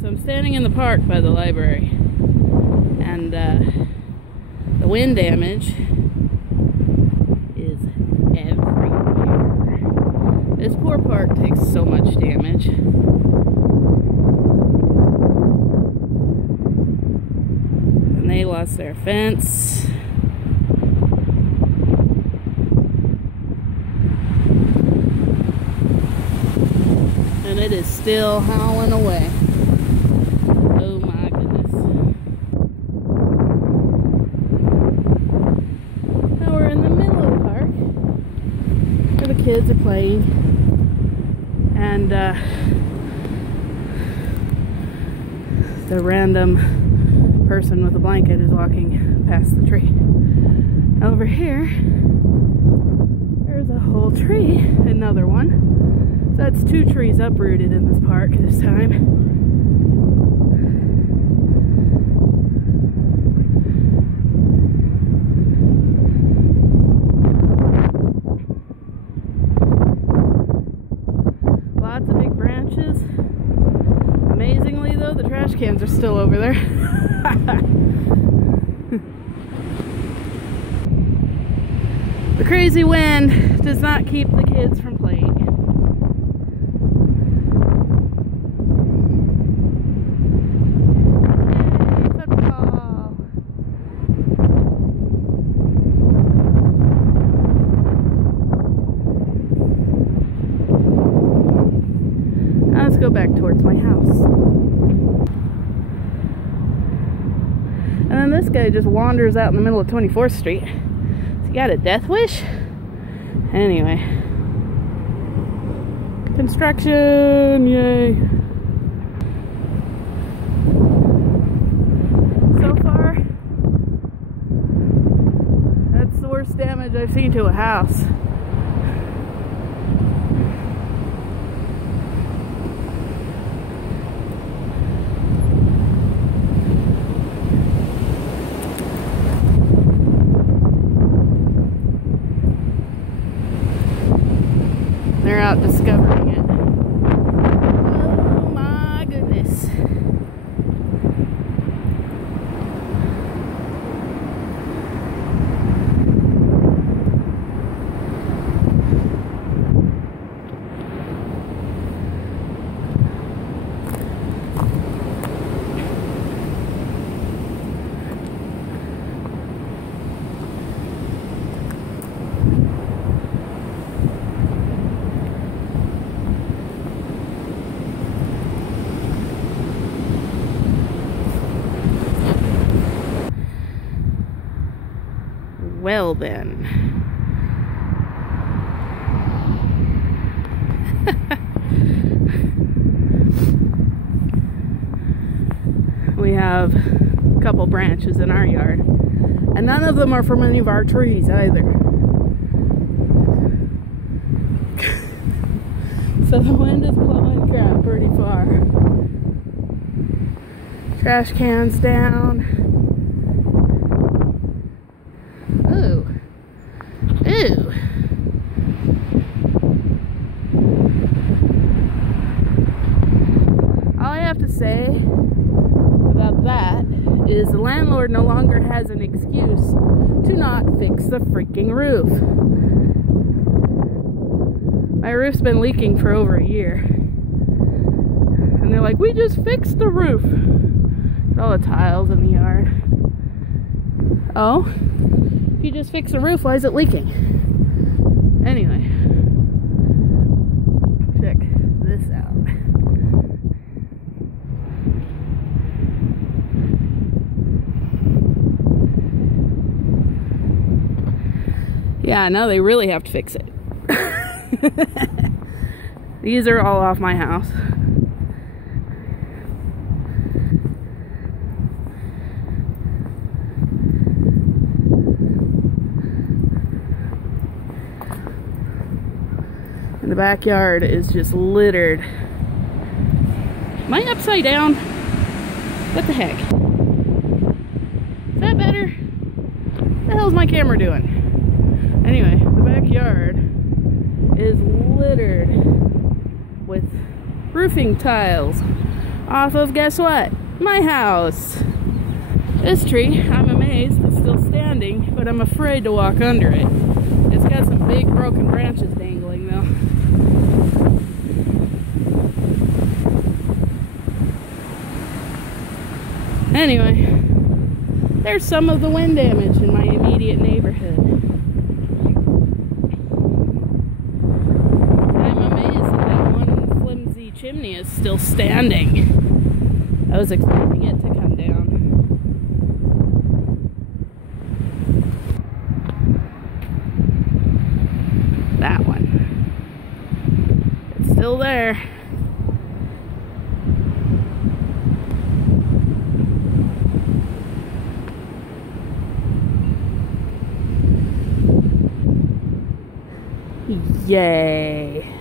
So I'm standing in the park by the library, and the wind damage is everywhere. This poor park takes so much damage. And they lost their fence. And it is still howling away. Oh my goodness. Now we're in the middle of the park where the kids are playing. And the random person with a blanket is walking past the tree. Over here, there's a whole tree, another one. So that's 2 trees uprooted in this park this time. Lots of big branches. Amazingly though, the trash cans are still over there. The crazy wind does not keep the kids from playing. Let's go back towards my house. And then this guy just wanders out in the middle of 24th Street. Has he got a death wish? Anyway. Construction! Yay! So far, that's the worst damage I've seen to a house. They're out discovering it. Oh my goodness. Well then. We have a couple branches in our yard, and none of them are from any of our trees either. So the wind is blowing crap pretty far. Trash cans down. Ooh. Ooh. All I have to say about that is the landlord no longer has an excuse to not fix the freaking roof. My roof's been leaking for over a year. And they're like, we just fixed the roof. All the tiles in the yard. Oh? If you just fix the roof, why is it leaking? Anyway. Check this out. Yeah, no, they really have to fix it. These are all off my house. And the backyard is just littered. Am I upside down? What the heck? Is that better? What the hell's my camera doing? Anyway, the backyard is littered with roofing tiles, off of, guess what? My house. This tree, I'm amazed, is still standing, but I'm afraid to walk under it. It's got some big broken branches dangling though. Anyway, there's some of the wind damage in my immediate neighborhood. I'm amazed that that one flimsy chimney is still standing. I was expecting it to come down. That one. It's still there. Yay.